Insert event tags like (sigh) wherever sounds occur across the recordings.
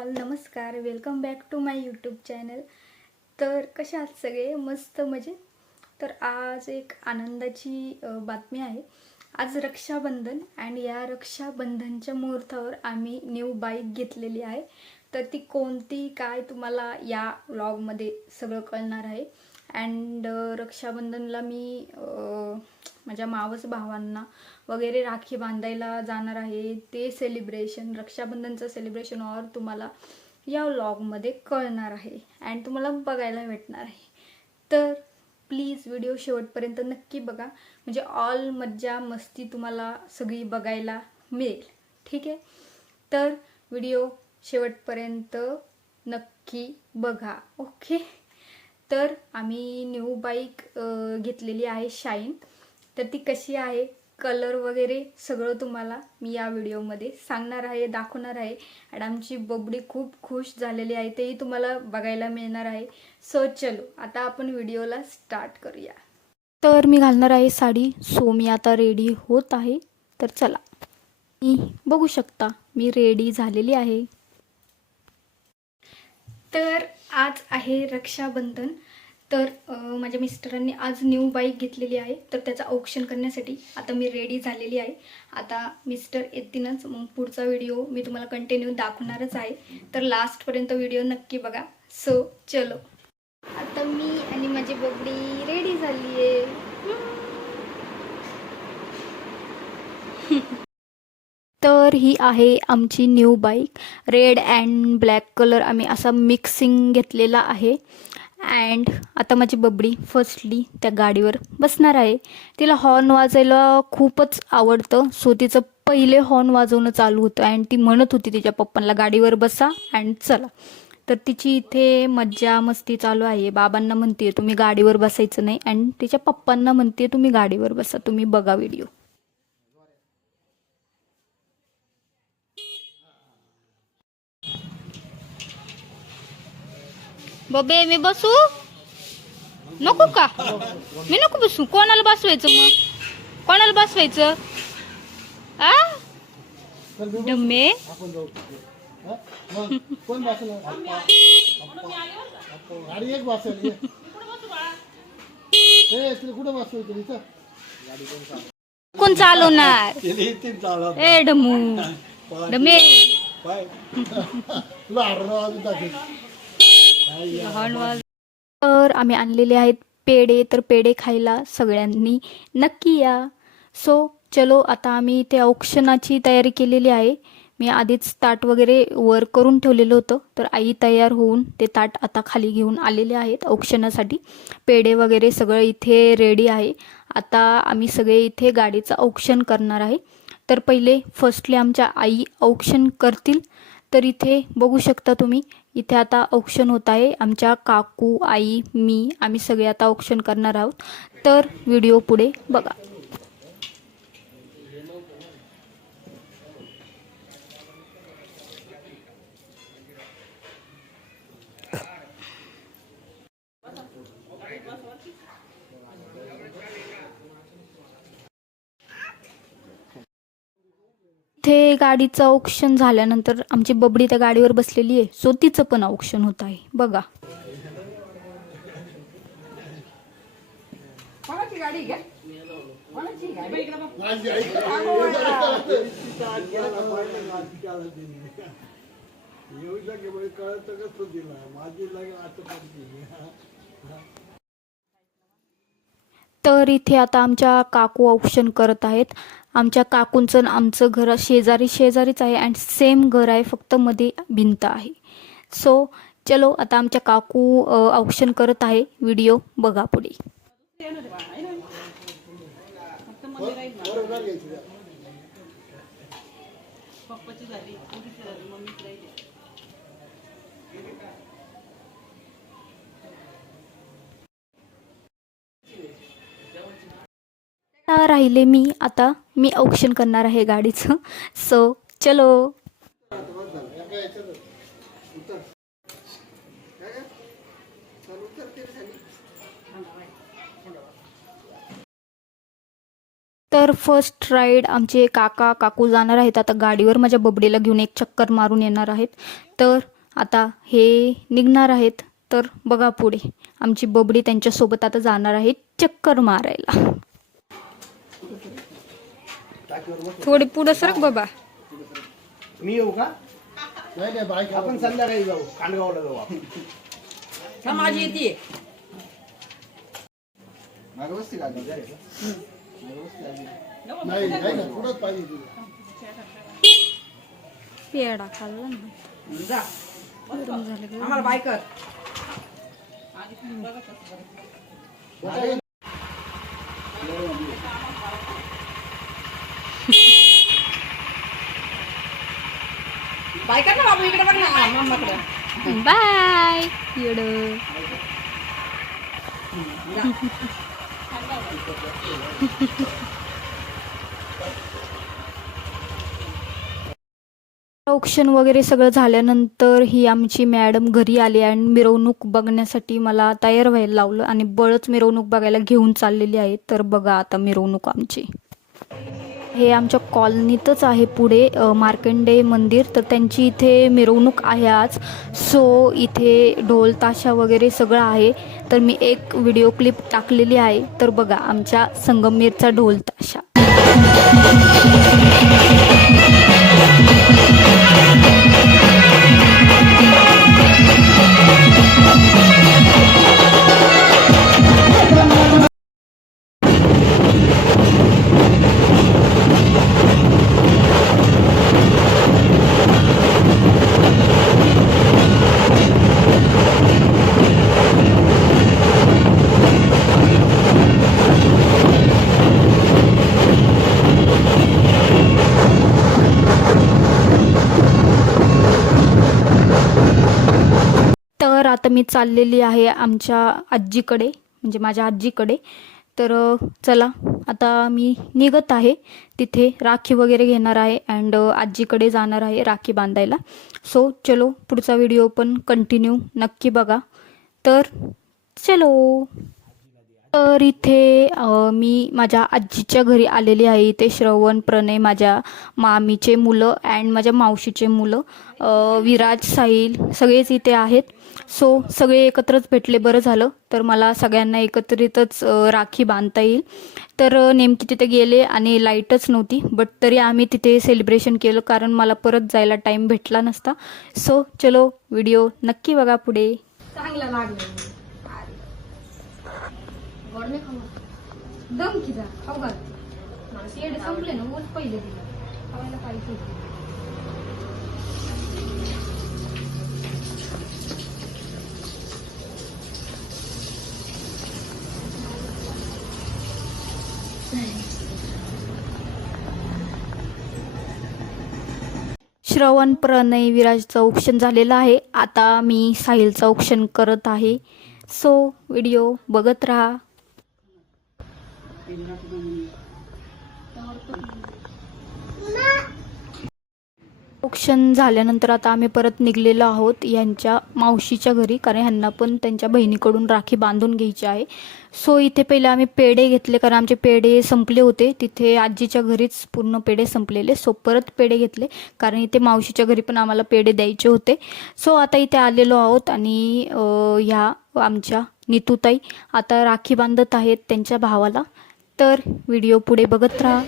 All नमस्कार. Welcome back to my YouTube channel तर कसे आहात सगळे? मस्त मजे तर आज एक आनंदाची बातमी आहे. आज रक्षाबंधन अँड या रक्षाबंधनच्या मुहूर्तावर आम्ही न्यू बाईक घेतलेली आहे. तर ती कोणती काय तुम्हाला या व्लॉगमध्ये सगळं कळणार आहे. अँड रक्षाबंधनला मी माझ्या मावस भावांना वगैरे राखी बांधायला जाणार आहे. ते सेलिब्रेशन रक्षाबंधनचं सेलिब्रेशन और तुम्हाला या व्लॉगमध्ये कळणार आहे अँड तुम्हाला बघायला भेटणार आहे. तर प्लीज व्हिडिओ शेवटपर्यंत नक्की बघा. म्हणजे ऑल मज्जा मस्ती तुम्हाला सगळी बघायला मिळेल. ठीक आहे? तर व्हिडिओ शेवटपर्यंत नक्की बघा. ओके तर आम्ही न्यू बाईक घेतलेली आहे शाईन. तर ती कशी आहे कलर वगैरे सगळं तुम्हाला मी या व्हिडिओमध्ये सांगणार आहे दाखवणार आहे. आणि आमची बबडी खूप खुश झालेली आहे तेही तुम्हाला बघायला मिळणार आहे. सो चलो आता आपण व्हिडिओला स्टार्ट करूया. तर मी घालणार आहे साडी. सो मी आता रेडी होत आहे. तर चला मी बघू शकता मी रेडी झालेली आहे. तर आज आहे रक्षाबंधन. तर माझ्या मिस्टरांनी आज न्यू बाईक घेतलेली आहे. तर त्याचं औक्षण करण्यासाठी आता मी रेडी झालेली आहे. आता मिस्टर येतीलच. मग पुढचा व्हिडिओ मी तुम्हाला कंटिन्यू दाखवणारच आहे. तर लास्टपर्यंत व्हिडिओ नक्की बघा. सो चलो. आता मी आणि माझी बबडी रेडी झाली आहे. (laughs) तर ही आहे आमची new bike red and black colour आम्ही असा मिक्सिंग घेतलेला आहे. अँड आता माझी बबडी फर्स्टली त्या गाडीवर. बसणार आहे. तिला हॉर्न वाजायला खूपच आवडतं. सो तिचं पहिले हॉर्न वाजवणं चालू होतं. अँड ती म्हणत होती तिच्या पप्पांना गाडीवर बसा अँड चला. तर तिची इथे मज्जा मस्ती चालू आहे. बाबांना म्हणते तुम्ही गाडीवर बसायचं नाही. अँड तिच्या पप्पांना म्हणते तुम्ही गाडीवर बसा. तुम्ही बघा व्हिडिओ बबे मी बसू? नको का? मी नको बसू. कोणाला बसवायचं मग? कोणाला बसवायचं? आ? डम्मे? आपण जाऊ हा? मग कोण बसलं गाडी एक. बसेल ये. ए तुला कुठं बसवायचं इथं कोण चालवणार? ए डमू डमे तुला तर आम्ही आणलेले आहेत पेढे तर पेढे खायला सगळ्यांनी नक्की या. सो चलो आता आम्ही ते औक्षणाची तयारी केलेली आहे. मी आधीच ताट वगैरे वर करून ठेवलेलं होतं. तर आई तयार होऊन ते ताट आता खाली घेऊन आलेले आहेत औक्षणासाठी. पेढे वगैरे सगळं इथे रेडी आहे. आता आम्ही सगळे इथे गाडीचं औक्षण करणार आहे. तर पहिले फर्स्टली आमच्या आई औक्षण करतील. तर इथे बघू शकता तुम्ही इथे आता औक्षण होत आहे. आमच्या काकू आई मी आम्ही सगळे आता औक्षण करणार आहोत. तर व्हिडिओ पुढे बघा. इथे गाडीचं औक्षण झाल्यानंतर आमची बबडी त्या गाडीवर बसलेली आहे. सो तिचं पण औक्षण होत आहे. बघा. माझी आई. तर इथे आता आमच्या काकू औक्षण करत आहेत. आमच्या काकूंचं आमचं घर शेजारी शेजारीच आहे अँड सेम घर आहे फक्त मध्ये भिंत आहे. सो चलो आता आमच्या काकू औक्षण करत आहे. व्हिडिओ बघा पुढे. बरोबर घ्यायची आता राहिले मी. आता मी औक्षण करणार आहे गाडीचं. सो चलो. तर फर्स्ट राईड आमचे काका काकू जाणार आहेत. आता गाडीवर माझ्या बबडीला घेऊन एक चक्कर मारून येणार आहेत. तर आता हे निघणार आहेत. तर बघा पुढे. आमची बबडी त्यांच्यासोबत आता जाणार आहे चक्कर मारायला. थोडे पुढं सरक बाबा. मी येऊ का? नाही नाही बाईक आपण संध्याकाळी जाऊ. खांडगावला जाऊ आपण. समाज येते. मागं बसते का आता? नाही नाही ना पुढंच पाहिजे तुला पेडा खाल्ला ना. जा. गरम झालं का? आम्हाला ना बाबू इकडे बघ ना मम्माकडे बाय. येडं. औक्षण वगैरे सगळं झाल्यानंतर ही आमची मॅडम घरी आली आणि मिरवणूक बघण्यासाठी मला तयार व्हायला लावलं आणि बळच मिरवणूक बघायला घेऊन चाललेली आहे. तर बघा आता मिरवणूक आमची. हे आमच्या कॉलनीतच आहे पुढे मार्कंडे मंदिर. तर त्यांची इथे मिरवणूक आहे आज. सो इथे ढोल ताशा वगैरे सगळं आहे. तर मी एक व्हिडिओ क्लिप टाकलेली आहे. तर बघा आमच्या संगमनेरचा ढोल ताशा. आता मी चाललेली आहे आमच्या आजीकडे म्हणजे माझ्या आजीकडे. तर चला आता मी निघत आहे. तिथे राखी वगैरे घेणार आहे अँड आजीकडे जाणार आहे राखी बांधायला. सो चलो पुढचा व्हिडिओ पण कंटिन्यू नक्की बघा. तर चलो. तर इथे मी माझ्या आजीच्या घरी आलेली आहे. इथे श्रवण प्रणय माझ्या मामीचे मुलं अँड माझ्या मावशीचे मुलं विराज साहिल सगळेच इथे आहेत. सो सगळे एकत्रच भेटले. बरं झालं. तर मला सगळ्यांना एकत्रितच राखी बांधता येईल. तर नेमकी तिथे गेले आणि लाईटच नव्हती. बट तरी आम्ही तिथे सेलिब्रेशन केलं कारण मला परत जायला टाईम भेटला नसता. सो चलो व्हिडिओ नक्की बघा पुढे. चांगला लागला. गोड नाही खाऊ दम किदा खाऊ घाल. येडे संपले ना ऊस पहिले दिलं. खावायला पाहिजे श्रवण प्रणय विराजचं औक्षण झालेलं आहे. आता मी साहिलचं औक्षण करत आहे. सो व्हिडिओ बघत राहा. औक्षण झाल्यानंतर आता आम्ही परत निघलेलो आहोत यांच्या मावशीच्या घरी कारण ह्यांना पण त्यांच्या बहिणीकडून राखी बांधून घ्यायची आहे. सो इथे पहिले आम्ही पेढे घेतले कारण आमचे पेढे संपले होते. तिथे आजीच्या घरीच पूर्ण पेढे संपलेले. सो परत पेढे घेतले कारण इथे मावशीच्या घरी पण आम्हाला पेढे द्यायचे होते. सो आता इथे आलेलो आहोत आणि ह्या आमच्या नितूताई आता राखी बांधत आहेत त्यांच्या भावाला. तर व्हिडिओ पुढे बघत राहा.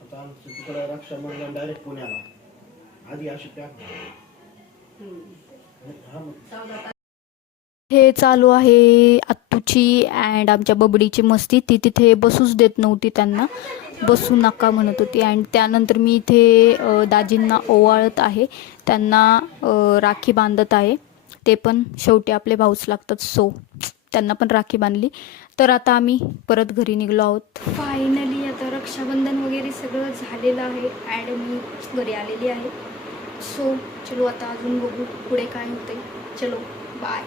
आता आमचं तिकडं रक्षाबंधन डायरेक्ट पुण्याला. आधी अशी पॅक हा मग. हे चालू आहे आत्तूची अँड आमच्या बबडीची मस्ती. ती तिथे बसूच देत नव्हती त्यांना. बसू नका म्हणत होती. अँड त्यानंतर मी इथे दाजींना ओवाळत आहे. त्यांना राखी बांधत आहे. ते पण शेवटी आपले भाऊच लागतात. सो त्यांना पण राखी बांधली. तर आता आम्ही परत घरी निघलो आहोत. फायनली आता रक्षाबंधन वगैरे सगळं झालेलं आहे. अँड मी घरी आलेली आहे. सो चलो आता अजून बघू पुढे काय होते चलो बाय